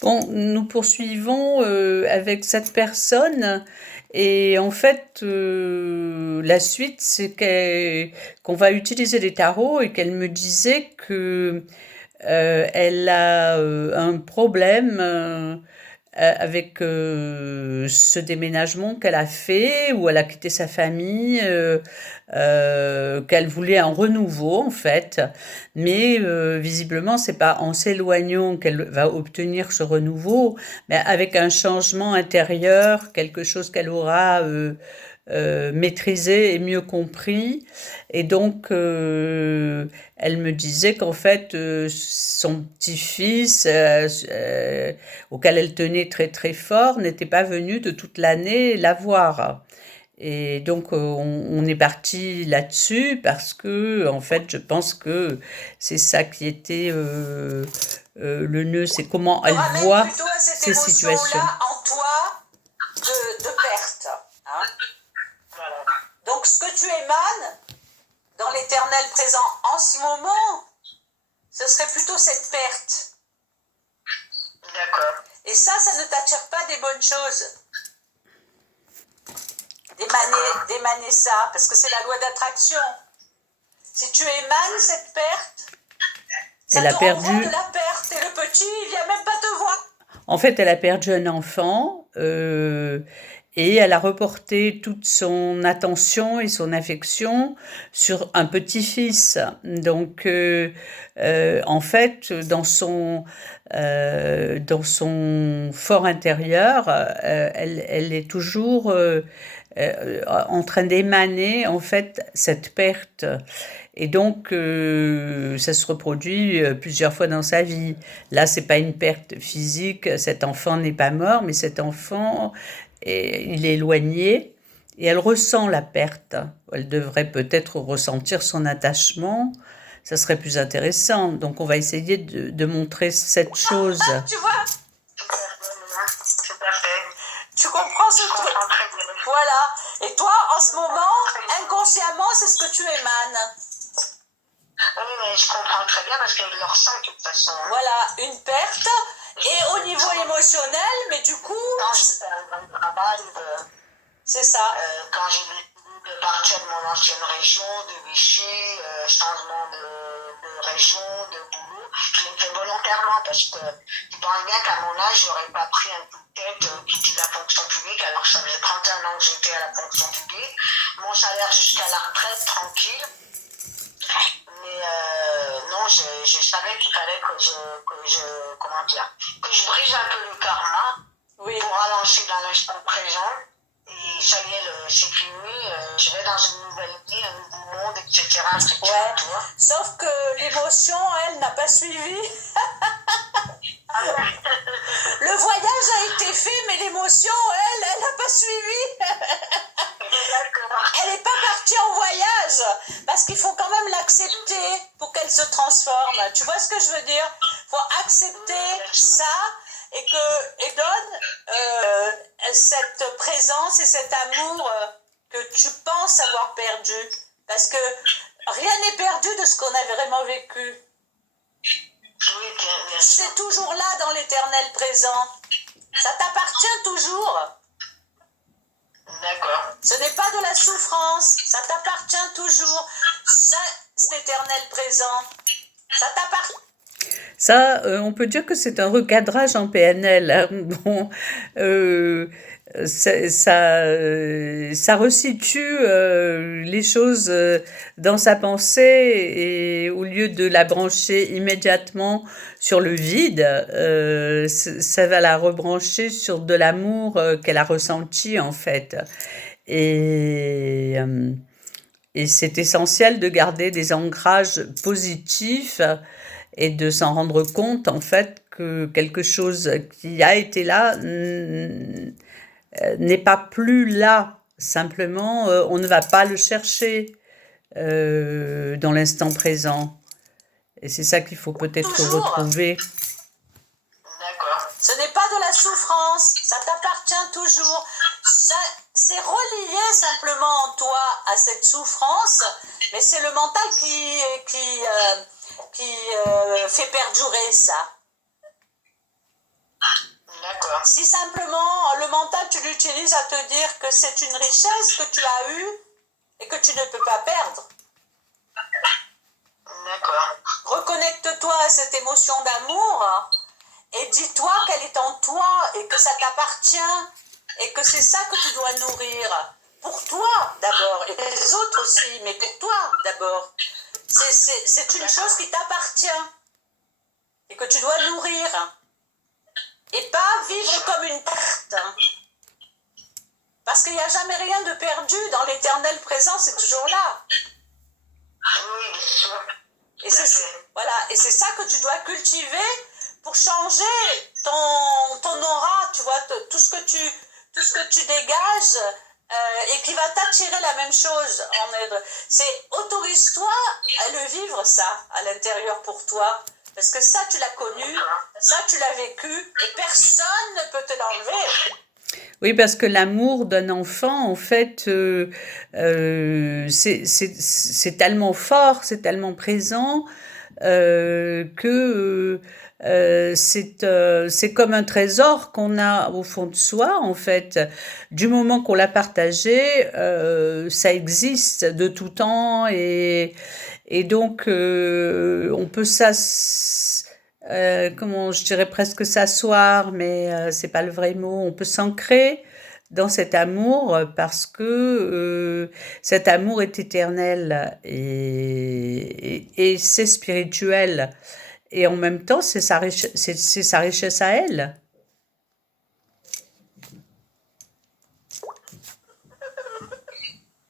Bon, nous poursuivons avec cette personne et en fait, la suite, c'est qu'on va utiliser les tarots et qu'elle me disait que elle a un problème avec ce déménagement qu'elle a fait, où elle a quitté sa famille, qu'elle voulait un renouveau en fait, mais visiblement c'est pas en s'éloignant qu'elle va obtenir ce renouveau, mais avec un changement intérieur, quelque chose qu'elle aura maîtrisé et mieux compris. Et donc, elle me disait qu'en fait, son petit-fils, auquel elle tenait très très fort, n'était pas venu de toute l'année la voir. Et donc, on est parti là-dessus parce que, en fait, je pense que c'est ça qui était le nœud, c'est comment Te elle ramène voit plutôt à cette ces situations. émotion-là en toi de perte. Hein. Voilà. Donc ce que tu émanes dans l'éternel présent en ce moment, ce serait plutôt cette perte. D'accord. Et ça ne t'attire pas des bonnes choses. D'émaner ça, parce que c'est la loi d'attraction. Si tu émanes cette perte, ça Elle a te renvoie de perdu, la perte. Et le petit, il vient même pas te voir. en fait, elle a perdu un enfant et elle a reporté toute son attention et son affection sur un petit-fils. Donc, en fait, dans son fort intérieur, elle est toujours en train d'émaner en fait cette perte. Et donc, ça se reproduit plusieurs fois dans sa vie. Là, c'est pas une perte physique, cet enfant n'est pas mort, mais cet enfant, il est éloigné et elle ressent la perte. Elle devrait peut-être ressentir son attachement. Ça serait plus intéressant. Donc, on va essayer de montrer cette chose. Tu vois. Tout à fait. Tu comprends ce truc. Voilà. Et toi, en ce moment, inconsciemment, c'est ce que tu émanes. Oui, mais je comprends très bien parce qu'elle le ressent de toute façon. Voilà, une perte. Et au niveau émotionnel, mais du coup. Quand j'étais dans le travail, c'est ça. Quand j'ai décidé de partir de mon ancienne région, de Vichy, changement de région, de boulot, je l'ai fait volontairement parce que je pense bien qu'à mon âge, j'aurais pas pris un coup de tête quitter la fonction publique alors que ça faisait 31 ans que j'étais à la fonction publique. Mon salaire jusqu'à la retraite, tranquille. Mais non, je savais qu'il fallait comment dire, que je brise un peu le karma, oui, pour avancer dans l'instant présent. Et ça y est, c'est fini, je vais dans une nouvelle vie, un nouveau monde, etc. Ouais. Sauf que l'émotion, elle, n'a pas suivi. Le voyage a été fait, mais l'émotion, elle n'a pas suivi. Elle n'est pas partie en voyage, parce qu'il faut quand même l'accepter pour qu'elle se transforme. Tu vois ce que je veux dire? Il faut accepter ça et donne cette présence et cet amour que tu penses avoir perdu. Parce que rien n'est perdu de ce qu'on a vraiment vécu. Oui, bien sûr. C'est toujours là dans l'éternel présent. Ça t'appartient toujours. D'accord. Ce n'est pas de la souffrance, ça t'appartient toujours. Ça, c'est l'éternel présent. Ça t'appartient. Ça, on peut dire que c'est un recadrage en PNL. Hein. Bon, ça resitue les choses dans sa pensée et au lieu de la brancher immédiatement sur le vide, ça va la rebrancher sur de l'amour qu'elle a ressenti en fait. Et, euh, et c'est essentiel de garder des ancrages positifs et de s'en rendre compte en fait que quelque chose qui a été là n'est pas plus là. Simplement, on ne va pas le chercher dans l'instant présent. Et c'est ça qu'il faut peut-être retrouver. D'accord. Ce n'est pas de la souffrance, ça t'appartient toujours. C'est relié simplement en toi à cette souffrance, mais c'est le mental qui fait perdurer ça. Si simplement le mental, tu l'utilises à te dire que c'est une richesse que tu as eue et que tu ne peux pas perdre. D'accord. Reconnecte-toi à cette émotion d'amour et dis-toi qu'elle est en toi et que ça t'appartient et que c'est ça que tu dois nourrir. Pour toi d'abord et les autres aussi, mais pour toi d'abord. C'est une chose qui t'appartient et que tu dois nourrir. Et pas vivre comme une perte. Parce qu'il n'y a jamais rien de perdu dans l'éternel présent, c'est toujours là. Oui, bien sûr. Et c'est ça que tu dois cultiver pour changer ton aura, tu vois, tout ce que tu dégages et qui va t'attirer la même chose. C'est autorise-toi à le vivre ça à l'intérieur pour toi. Parce que ça, tu l'as connu, ça, tu l'as vécu, et personne ne peut te l'enlever. Oui, parce que l'amour d'un enfant, en fait, c'est tellement fort, c'est tellement présent que c'est comme un trésor qu'on a au fond de soi, en fait. Du moment qu'on l'a partagé, ça existe de tout temps et donc on peut comment je dirais presque s'asseoir, mais c'est pas le vrai mot. On peut s'ancrer dans cet amour parce que cet amour est éternel et c'est spirituel. Et en même temps, c'est sa richesse à elle.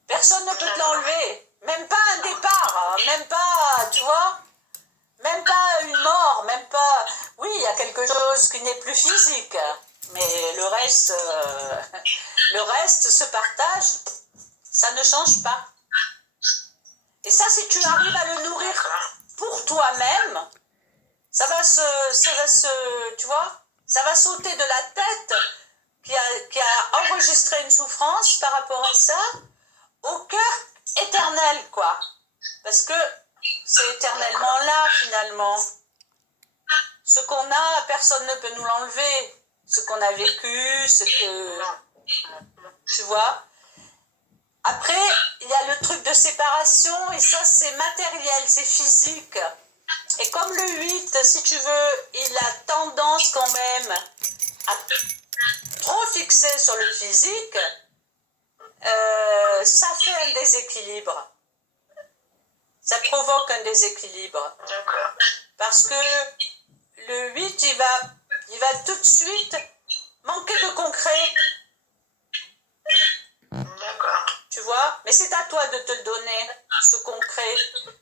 Personne ne peut te l'enlever. Même pas un départ, même pas, tu vois, même pas une mort, même pas... Oui, il y a quelque chose qui n'est plus physique, mais le reste se partage, ça ne change pas. Et ça, si tu arrives à le nourrir pour toi-même, ça va tu vois, ça va sauter de la tête qui a enregistré une souffrance par rapport à ça au cœur éternel, quoi. Parce que c'est éternellement là, finalement. Ce qu'on a, personne ne peut nous l'enlever. Ce qu'on a vécu, tu vois. Après, il y a le truc de séparation, et ça, c'est matériel, c'est physique. Et comme le 8, si tu veux, il a tendance quand même à trop fixer sur le physique, ça fait un déséquilibre. Ça provoque un déséquilibre. Parce que le 8, il va tout de suite manquer de concret. D'accord. Tu vois? Mais c'est à toi de te le donner, ce concret.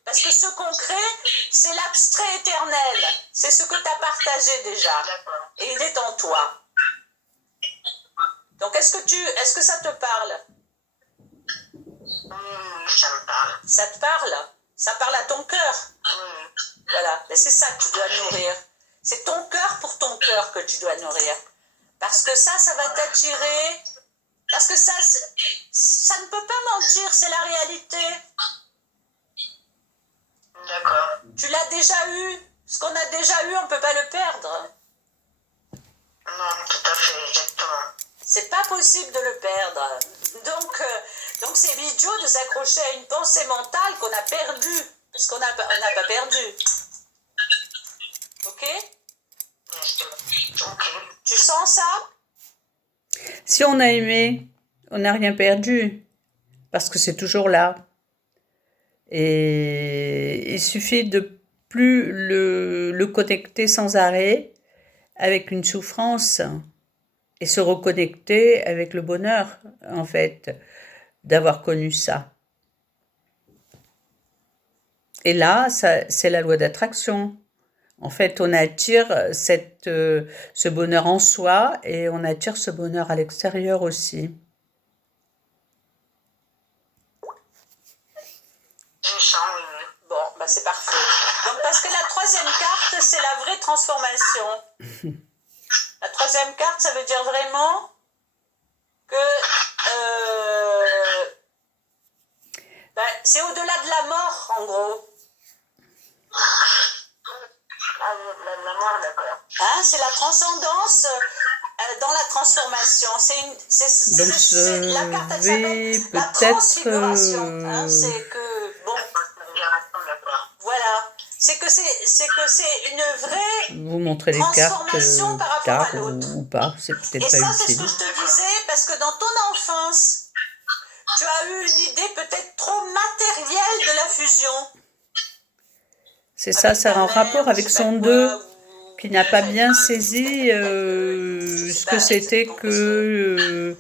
Parce que ce concret, c'est l'abstrait éternel. C'est ce que tu as partagé déjà. Et il est en toi. Donc, est-ce que ça te parle? Ça me parle. Ça te parle? Ça parle à ton cœur. Voilà. Mais c'est ça que tu dois nourrir. C'est ton cœur pour ton cœur que tu dois nourrir. Parce que ça va t'attirer. Parce que ça ne peut pas mentir, c'est la réalité. D'accord. Tu l'as déjà eu. Ce qu'on a déjà eu, on ne peut pas le perdre. Non, tout à fait, exactement. C'est pas possible de le perdre. Donc c'est idiot de s'accrocher à une pensée mentale qu'on a perdue. Parce qu'on n'a pas perdu. Ok? Ok. Tu sens ça? Si on a aimé, on n'a rien perdu, parce que c'est toujours là. Et il suffit de plus le connecter sans arrêt avec une souffrance et se reconnecter avec le bonheur, en fait, d'avoir connu ça. Et là, c'est la loi d'attraction. En fait, on attire ce bonheur en soi et on attire ce bonheur à l'extérieur aussi. Je sens, Bon, bah c'est parfait. Donc, parce que la troisième carte, c'est la vraie transformation. La troisième carte, ça veut dire vraiment que c'est au-delà de la mort, en gros. La mort, d'accord. Hein, c'est la transcendance dans la transformation. Donc La carte, elle je vais s'appelle la peut-être transfiguration. Hein, c'est que, bon, voilà. C'est que c'est une vraie vous montrer les cartes transformation par plus rapport tard à l'autre. ou pas, c'est peut-être Et pas ça, c'est ce que utile. je te disais, parce que dans ton enfance, tu as eu une idée peut-être trop matérielle de la fusion. C'est ça, Avec c'est ta en mère, rapport ou avec je sais pas son quoi, 2 ou qui n'a pas bien peut-être saisi je sais ce que pas c'était exactement parce que.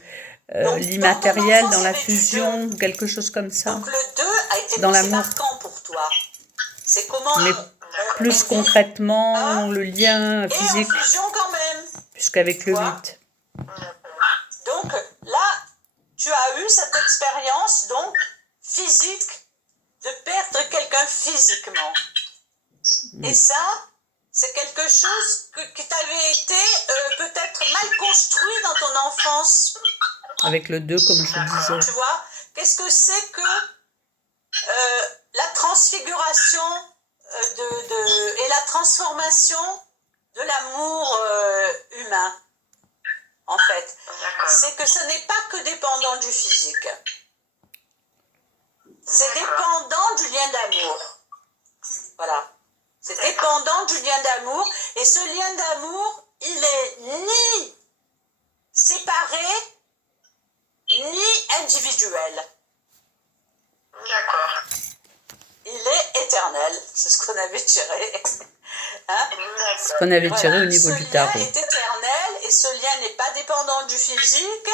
que Donc, dans ton l'immatériel dans enfance, il y la avait du 2. fusion, quelque chose comme ça, Donc, le 2 a été. dans C'est l'amour. marquant pour toi. C'est comment Mais plus on vit, concrètement, hein, le lien et en physique, fusion quand même. puisqu'avec Tu le vois? 8. Donc, là, tu as eu cette expérience, donc, physique, de perdre quelqu'un physiquement. Et ça, c'est quelque chose qui t'avait été peut-être mal construit dans ton enfance. Avec le 2, comme je disais. Tu vois, qu'est-ce que c'est que la transfiguration et la transformation de l'amour humain, en fait. C'est que ce n'est pas que dépendant du physique. C'est dépendant du lien d'amour. Voilà. C'est dépendant du lien d'amour. Et ce lien d'amour, il est ni séparé, ni individuel. D'accord. Il est éternel. C'est ce qu'on avait tiré. Hein? Ce qu'on avait tiré Voilà. au niveau Ce du lien tarot. est éternel et ce lien n'est pas dépendant du physique,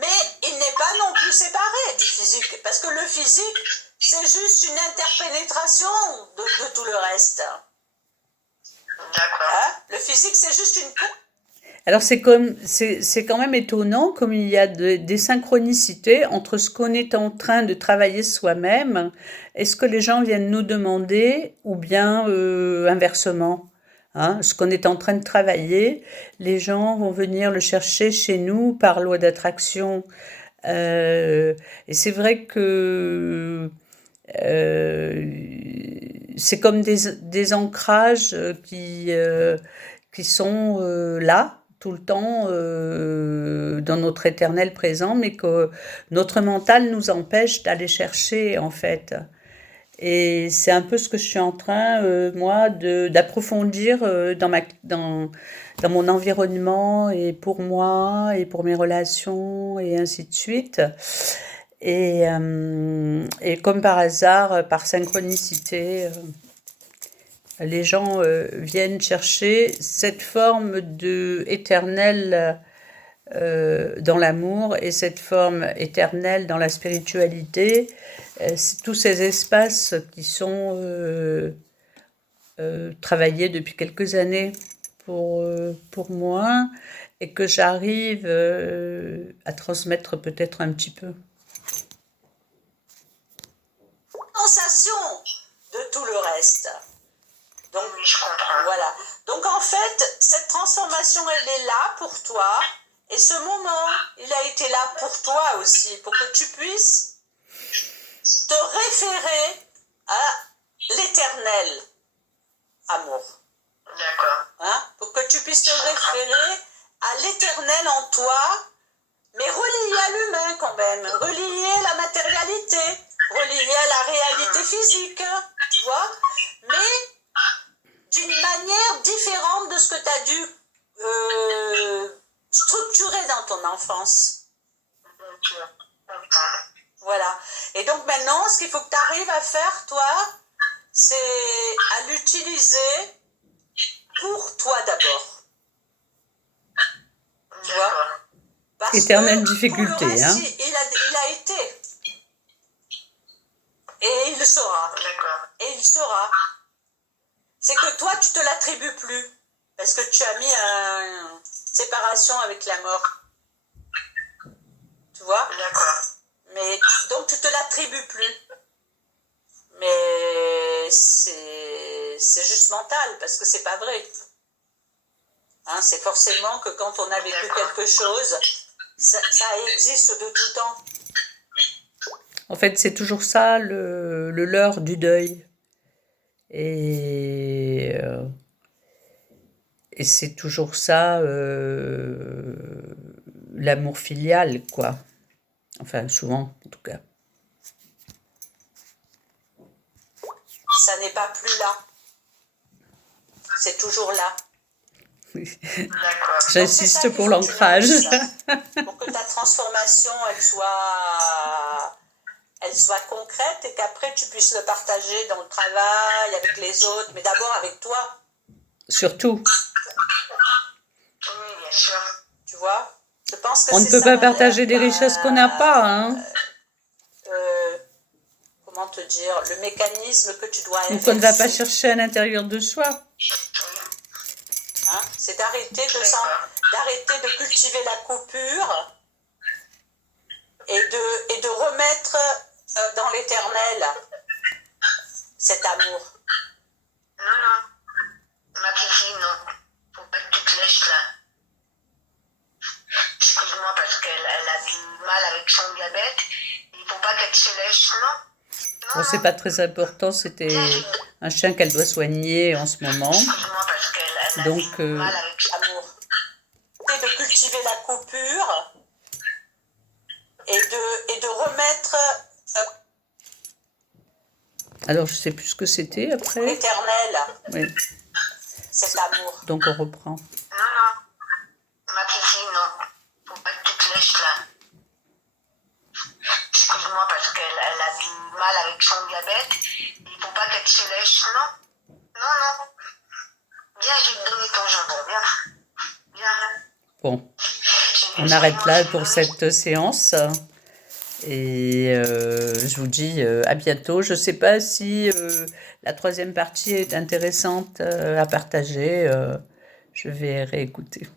mais il n'est pas non plus séparé du physique. Parce que le physique, c'est juste une interpénétration de tout le reste. D'accord. Hein? Le physique, c'est juste une... Alors c'est quand même étonnant comme il y a des synchronicités entre ce qu'on est en train de travailler soi-même et ce que les gens viennent nous demander ou bien inversement. Hein, ce qu'on est en train de travailler, les gens vont venir le chercher chez nous par loi d'attraction. Et c'est vrai que c'est comme des ancrages qui sont là tout le temps dans notre éternel présent, mais que notre mental nous empêche d'aller chercher en fait. Et c'est un peu ce que je suis en train, moi, d'approfondir dans mon environnement et pour moi et pour mes relations et ainsi de suite. Et comme par hasard, par synchronicité, les gens viennent chercher cette forme de éternel dans l'amour et cette forme éternelle dans la spiritualité. C'est tous ces espaces qui sont travaillés depuis quelques années pour moi et que j'arrive à transmettre peut-être un petit peu. Sensation de tout le reste. Donc, Oui, je comprends. voilà. Donc, en fait, cette transformation, elle est là pour toi. Et ce moment, il a été là pour toi aussi, pour que tu puisses te référer à l'éternel amour. D'accord. Hein? Pour que tu puisses te référer à l'éternel en toi, mais relié à l'humain quand même, relié à la matérialité, relié à la réalité physique, tu vois, mais d'une manière différente de ce que tu as dû structurer dans ton enfance. Voilà. Et donc maintenant, ce qu'il faut que tu arrives à faire, toi, c'est à l'utiliser pour toi d'abord. Tu vois? Parce Éternelle que difficulté, pour le reste, hein. il a été. Et il le sera. D'accord. Et il sera. C'est que toi, tu te l'attribues plus. Parce que tu as mis une séparation avec la mort. Tu vois? D'accord. Mais donc tu te l'attribues plus. Mais c'est juste mental, parce que c'est pas vrai. Hein, c'est forcément que quand on a vécu quelque chose, ça existe de tout temps. En fait, c'est toujours ça le leurre du deuil. Et Et c'est toujours ça, l'amour filial, quoi. Enfin, souvent, en tout cas. Ça n'est pas plus là. C'est toujours là. D'accord. J'insiste pour l'ancrage. Pour que ta transformation, elle soit concrète et qu'après tu puisses le partager dans le travail, avec les autres, mais d'abord avec toi. Surtout. Oui, bien sûr. Tu vois? Je pense que On ne peut pas partager des richesses qu'on n'a pas, hein. Comment te dire? Le mécanisme que tu dois Donc inverser. on ne va pas chercher à l'intérieur de soi. Hein? C'est d'arrêter de cultiver la coupure et de remettre dans l'éternel cet amour. Non. Ma petite, non. Faut pas que tu te lèches là. Excuse-moi parce qu'elle a du mal avec son diabète. Il faut pas qu'elle se lèche, non. Bon, c'est pas très important, c'était un chien qu'elle doit soigner en ce moment. Excuse-moi parce qu'elle a Donc, du mal avec son amour. Et de cultiver la coupure et de remettre alors, je sais plus ce que c'était après. l'éternel, Oui. cet amour. Donc, on reprend. Non. Ma petite, non. Faut pas que tu te lèches là. Excuse-moi parce qu'elle a du mal avec son diabète. Il faut pas qu'elle se lèche, non. Viens, je vais te donner ton jambon, viens. Bon, on arrête là pour cette séance. Et je vous dis à bientôt. Je ne sais pas si la troisième partie est intéressante à partager. Je vais réécouter.